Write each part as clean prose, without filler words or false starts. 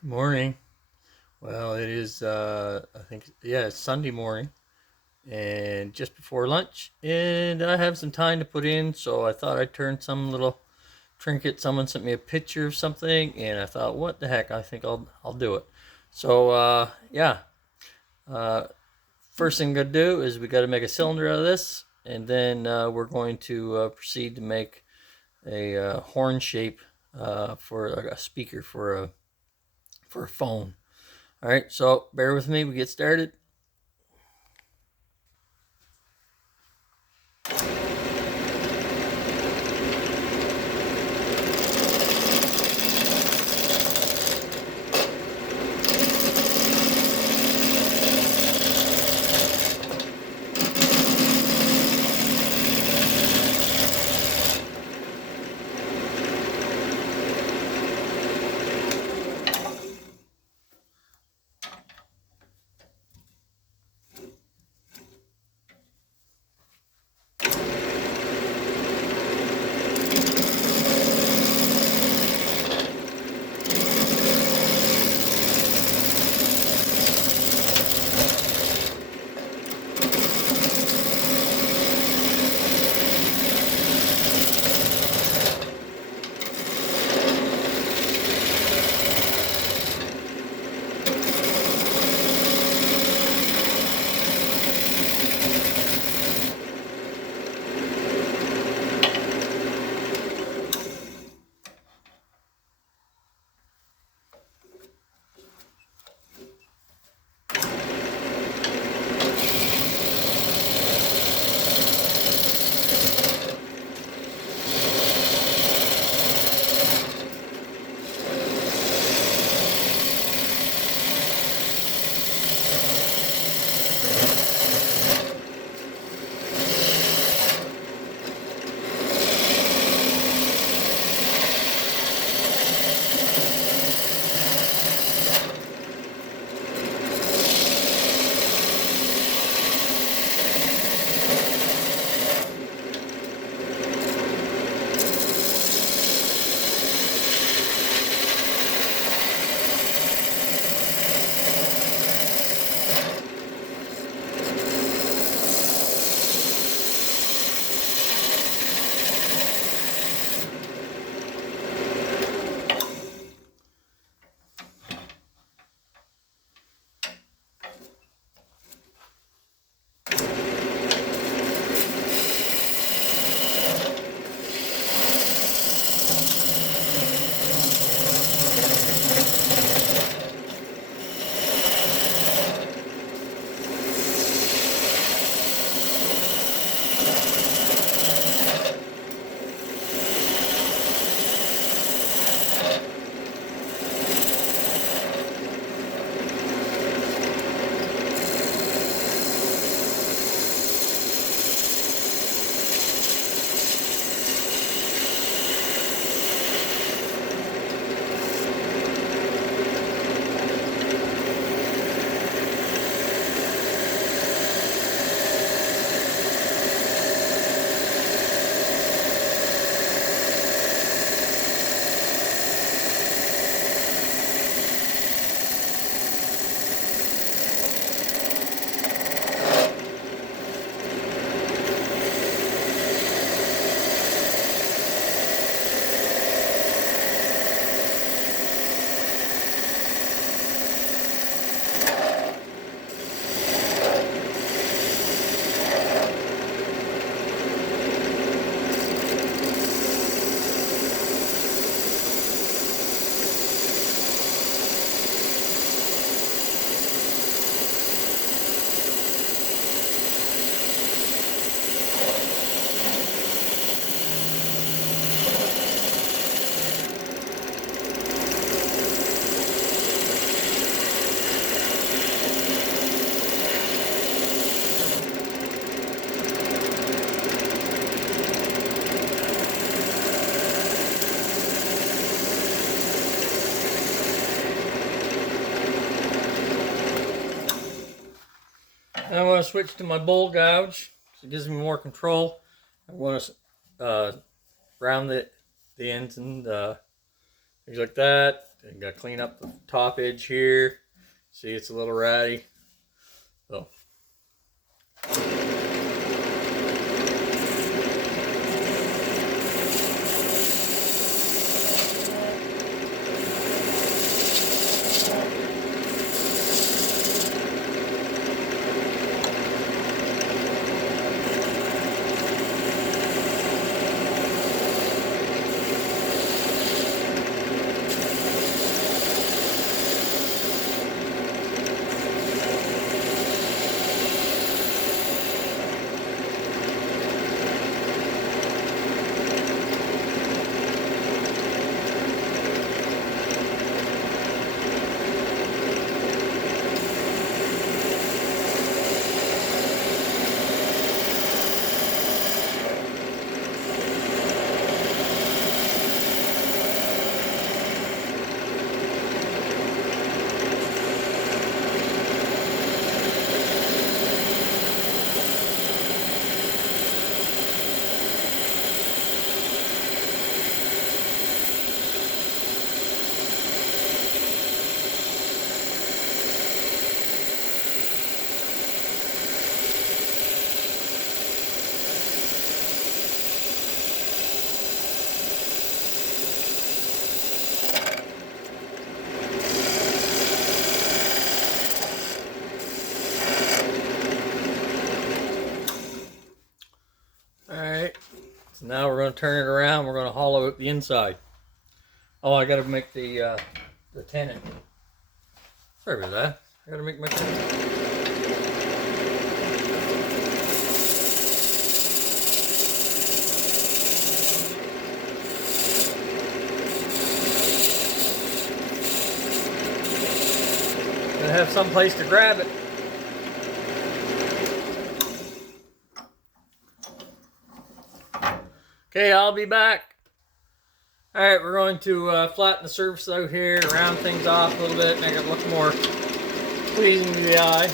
Good morning. Well, it is, I think, yeah, it's Sunday morning and just before lunch, and I have some time to put in, so I thought I'd turn some little trinket. Someone sent me a picture of something, and I thought, what the heck? I think I'll do it. So, yeah, uh, first thing I'm gonna do is we got to make a cylinder out of this, and then we're going to proceed to make a horn shape for a speaker for a phone. All right, so bear with me. We get started. I want to switch to my bowl gouge. So it gives me more control. I want to round the ends and things like that. Got to clean up the top edge here. See, it's a little ratty. So. Alright, so now we're going to turn it around. We're going to hollow out the inside. Oh, I got to make the tenon. Sorry about that. I got to make my tenon. Gotta have some place to grab it. Okay, I'll be back. Alright, we're going to flatten the surface out here, round things off a little bit, make it look more pleasing to the eye.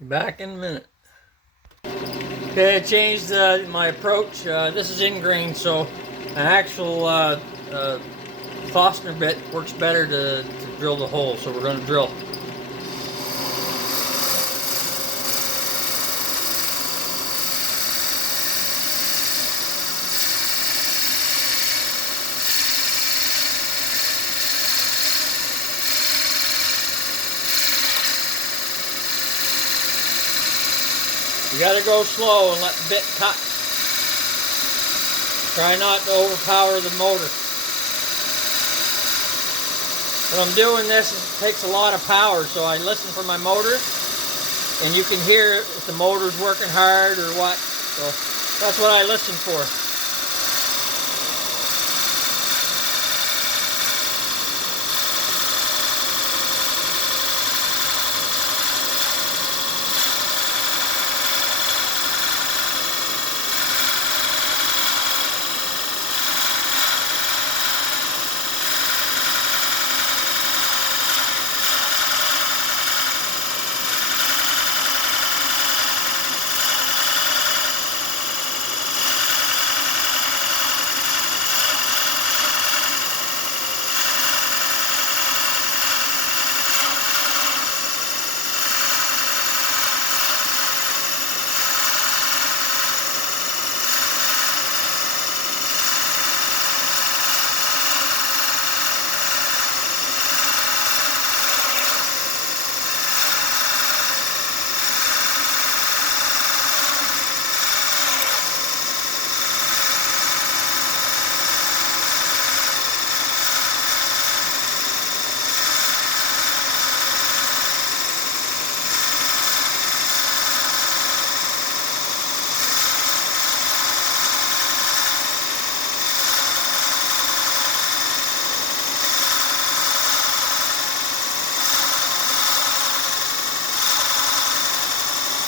Back in a minute. Okay, I changed my approach. This is ingrain, so an actual Fostner bit works better to drill the hole, so we're going to drill. You gotta go slow and let the bit cut. Try not to overpower the motor. When I'm doing this, it takes a lot of power, so I listen for my motor, and you can hear if the motor's working hard or what. So that's what I listen for.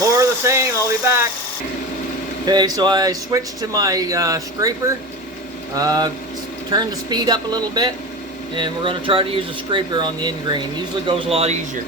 More of the same, I'll be back. Okay, so I switched to my scraper, turned the speed up a little bit, and we're going to try to use a scraper on the end grain. It usually goes a lot easier.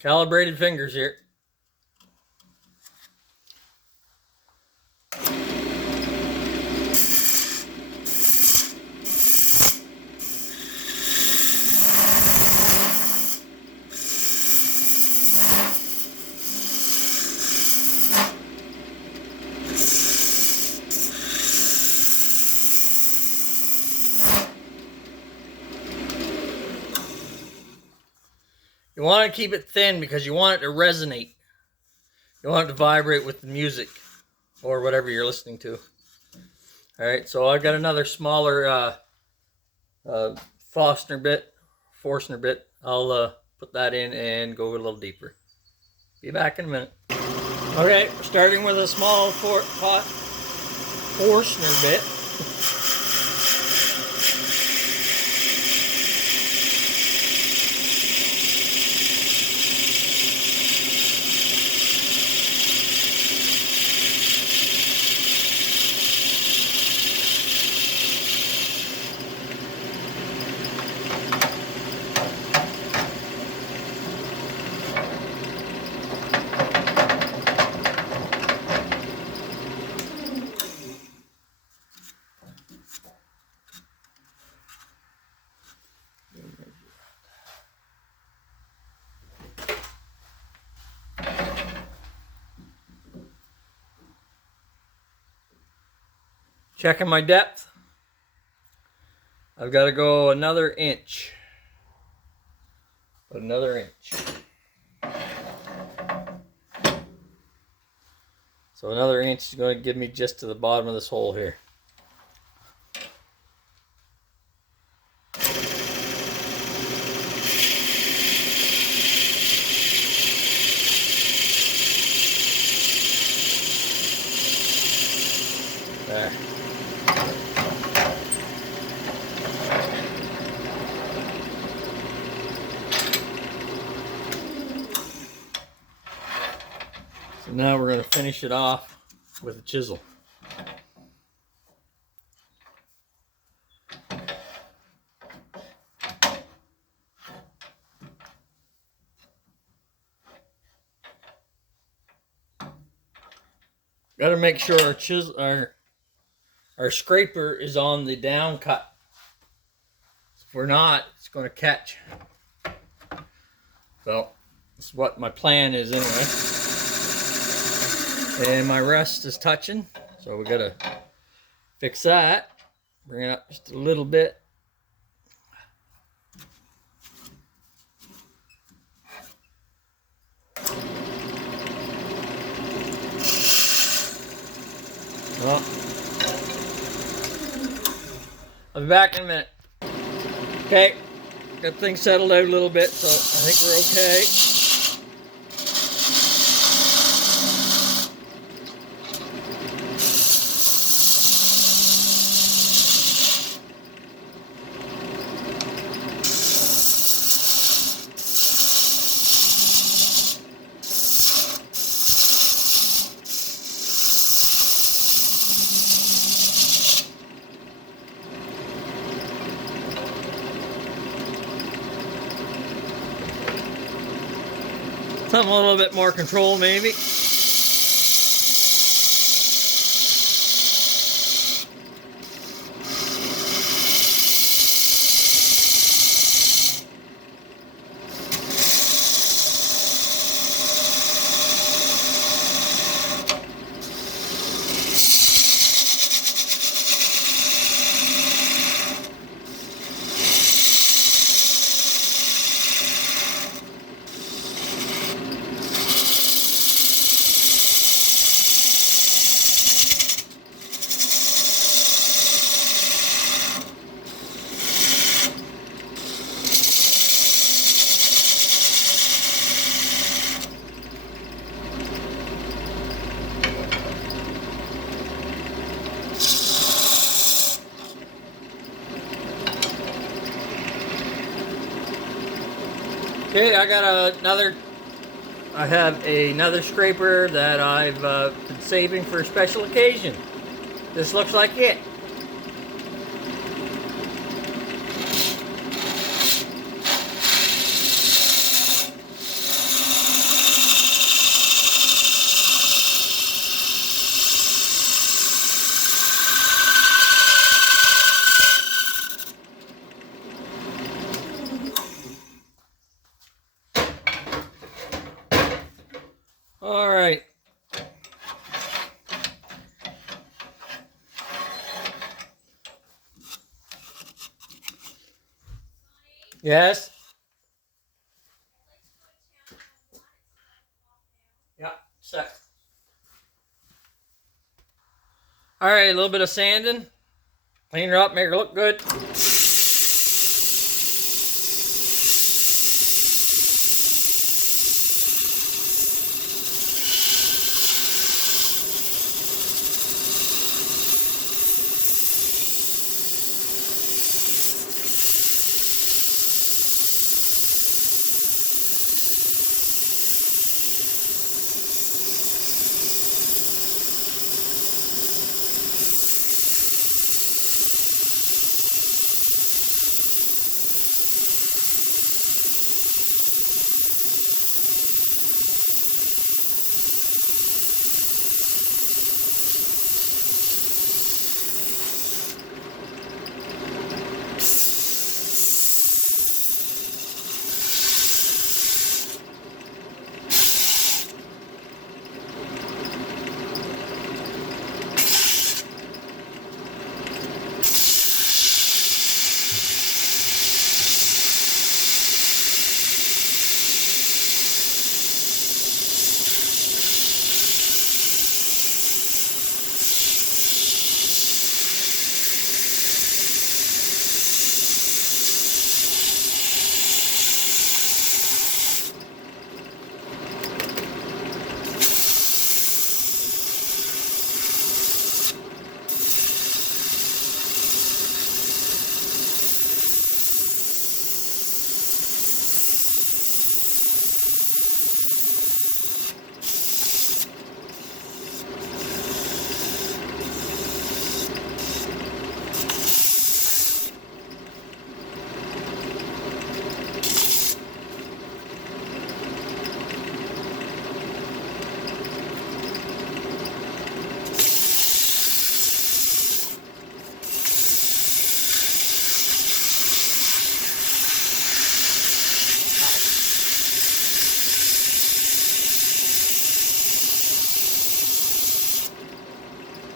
Calibrated fingers here. You want to keep it thin because you want it to resonate. You want it to vibrate with the music or whatever you're listening to. All right, so I've got another smaller Forstner bit. I'll put that in and go a little deeper. Be back in a minute. Okay, we're starting with a small Forstner bit. Checking my depth. I've got to go another inch. Another inch. So another inch is going to give me just to the bottom of this hole here. There. So now we're going to finish it off with a chisel. Got to make sure our scraper is on the down cut. If we're not, it's going to catch. So that's what my plan is anyway. And my rest is touching, so we got to fix that. Bring it up just a little bit. Well, I'll be back in a minute. Okay, got things settled out a little bit, so I think we're okay. Something a little bit more control, maybe. Okay, I have another scraper that I've been saving for a special occasion. This looks like it. All right. Yes. Yeah. Set. All right. A little bit of sanding. Clean her up. Make her look good.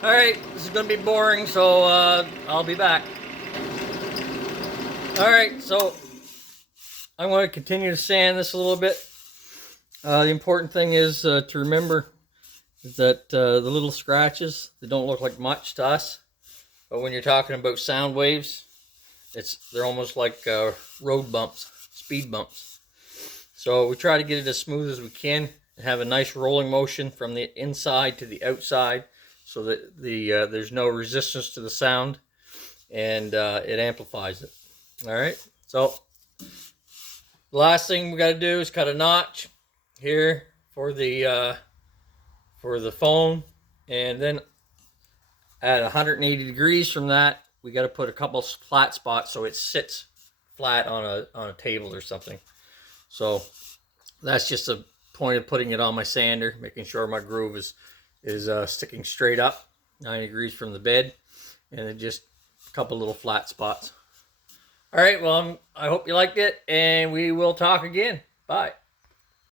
All right, this is gonna be boring, so I'll be back. All right, so I'm going to continue to sand this a little bit. The important thing is to remember is that the little scratches, they don't look like much to us, but when you're talking about sound waves, they're almost like road bumps, speed bumps. So we try to get it as smooth as we can and have a nice rolling motion from the inside to the outside, so that there's no resistance to the sound, and it amplifies it. All right, so the last thing we got to do is cut a notch here for the phone, and then at 180 degrees from that, we got to put a couple flat spots so it sits flat on a table or something. So that's just a point of putting it on my sander, making sure my groove is sticking straight up 90 degrees from the bed, and then just a couple little flat spots. All right, well, I hope you liked it, and we will talk again. Bye.